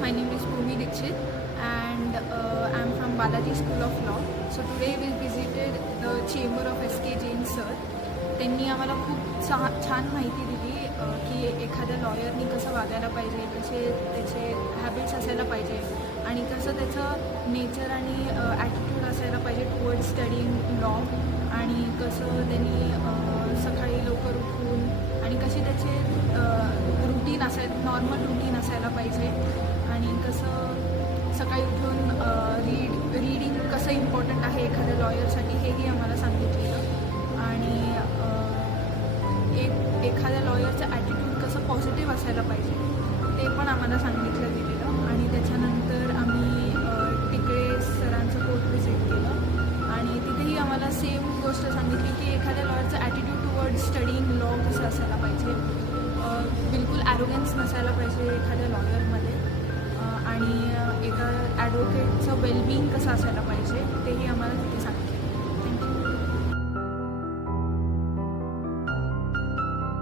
My name is Bhumi Dixit and I am from Balaji School of Law. So today we visited the Chamber of S.K. Jain sir. त्यांनी आम्हाला खूप छान माहिती दिली की एखाद्या लॉयरनी कसं वागायला पाहिजे, कसे त्याचे हॅबिट्स असायला पाहिजे आणि कसं त्याचं नेचर आणि ॲटिट्यूड असायला पाहिजे टुवर्ड्स स्टडीइंग लॉ आणि कसं त्यांनी सकाळी लवकर उठून आणि कशी त्याचे रुटीन नॉर्मल रुटीन असायला पाहिजे आणि कसं सकाळी उठून रीडिंग कसं इम्पॉर्टंट आहे एखाद्या लॉयरसाठी हेही आम्हाला सांगितलेलं आणि एखाद्या लॉयरचं ॲटिट्यूड कसं पॉझिटिव्ह असायला पाहिजे ते पण आम्हाला सांगितलं गेलेलं आणि त्याच्यानंतर आम्ही टिकळे सरांचं कोर्ट व्हिजिट केलं आणि तिथेही आम्हाला सेम गोष्ट सांगितली की एखाद्या लॉयरचं ॲटिट्यूड टुवर्ड स्टडीइंग लॉ कसं असायला पाहिजे, बिलकुल ॲरोगन्स नसायला पाहिजे एखाद्या लॉयरमध्ये आणि एका ॲडव्होकेटचं वेलबिंग कसं असायला पाहिजे तेही आम्हाला तिथे